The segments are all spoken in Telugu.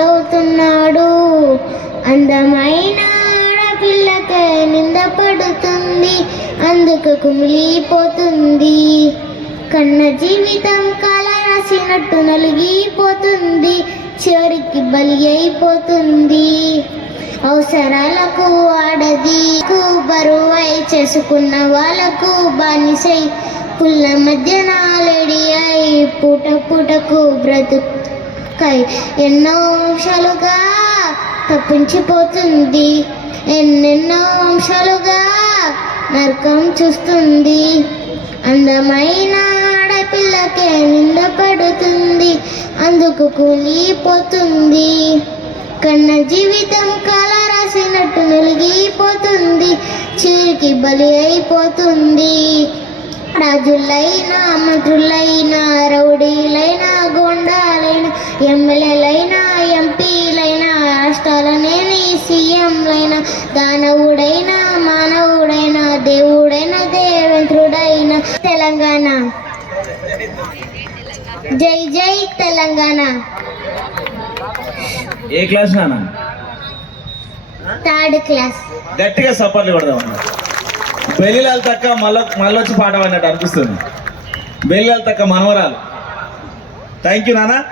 తోడవుతున్నాడు అందమైన ఆడపిల్లకే నింద పడుతుంది అందుకు కుమిలిపోతుంది. కన్న జీవితం కాల రాసినట్టు నలిగిపోతుంది. చివరికి బలి అయిపోతుంది. అవసరాలకు ఆడది బరువై చేసుకున్న వాళ్ళకు బానిసై. పుల్ల మధ్య నాలెడి అయి పూట పూటకు బ్రతుకు కై ఎన్నో అంశాలుగా తప్పించిపోతుంది. ఎన్నెన్నో అంశాలుగా నరకం చూస్తుంది. అందమైన ఆడపిల్లకే నింద పడుతుంది. అందుకు కూలిపోతుంది. కన్న జీవితం కళ రాసినట్టు నలిగిపోతుంది. చిరికి బలి అయిపోతుంది. రాజులైనా మంత్రులైనా ఎమ్మెల్యేలైనా ఎంపీలైనా రాష్ట్రాలనేని సీఎంలైనా దానవుడైనా మానవుడైనా దేవుడైనా దేవేంద్రుడైనా. తెలంగాణ. జై జై తెలంగాణ. ఏ క్లాస్ నాన్న? Third class. గట్టిగా సపోర్ట్లు కొడదాం బెల్లిలాల్ తక్క మళ్ళీ మళ్ళీ వచ్చి పాట పాడినట్టు అనిపిస్తుంది. బెల్లిలాల్ తక్క మనవరాలు. థ్యాంక్ యూ నాన్న.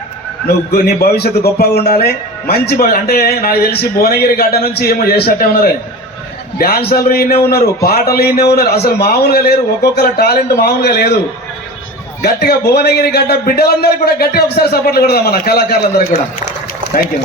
నువ్వు నీ భవిష్యత్తు గొప్పగా ఉండాలి. మంచి అంటే నాకు తెలిసి భువనగిరి గడ్డ నుంచి ఏమో చేసేటట్టే ఉన్నారే. డాన్సర్లు ఈయనే ఉన్నారు పాటలు ఈయనే ఉన్నారు. అసలు మామూలుగా లేరు ఒక్కొక్కరు టాలెంట్ మామూలుగా లేదు. గట్టిగా భువనగిరి గడ్డ బిడ్డలందరికీ కూడా గట్టిగా ఒకసారి సపోర్ట్లు కొడదాం మన కళాకారులందరికీ కూడా. Thank you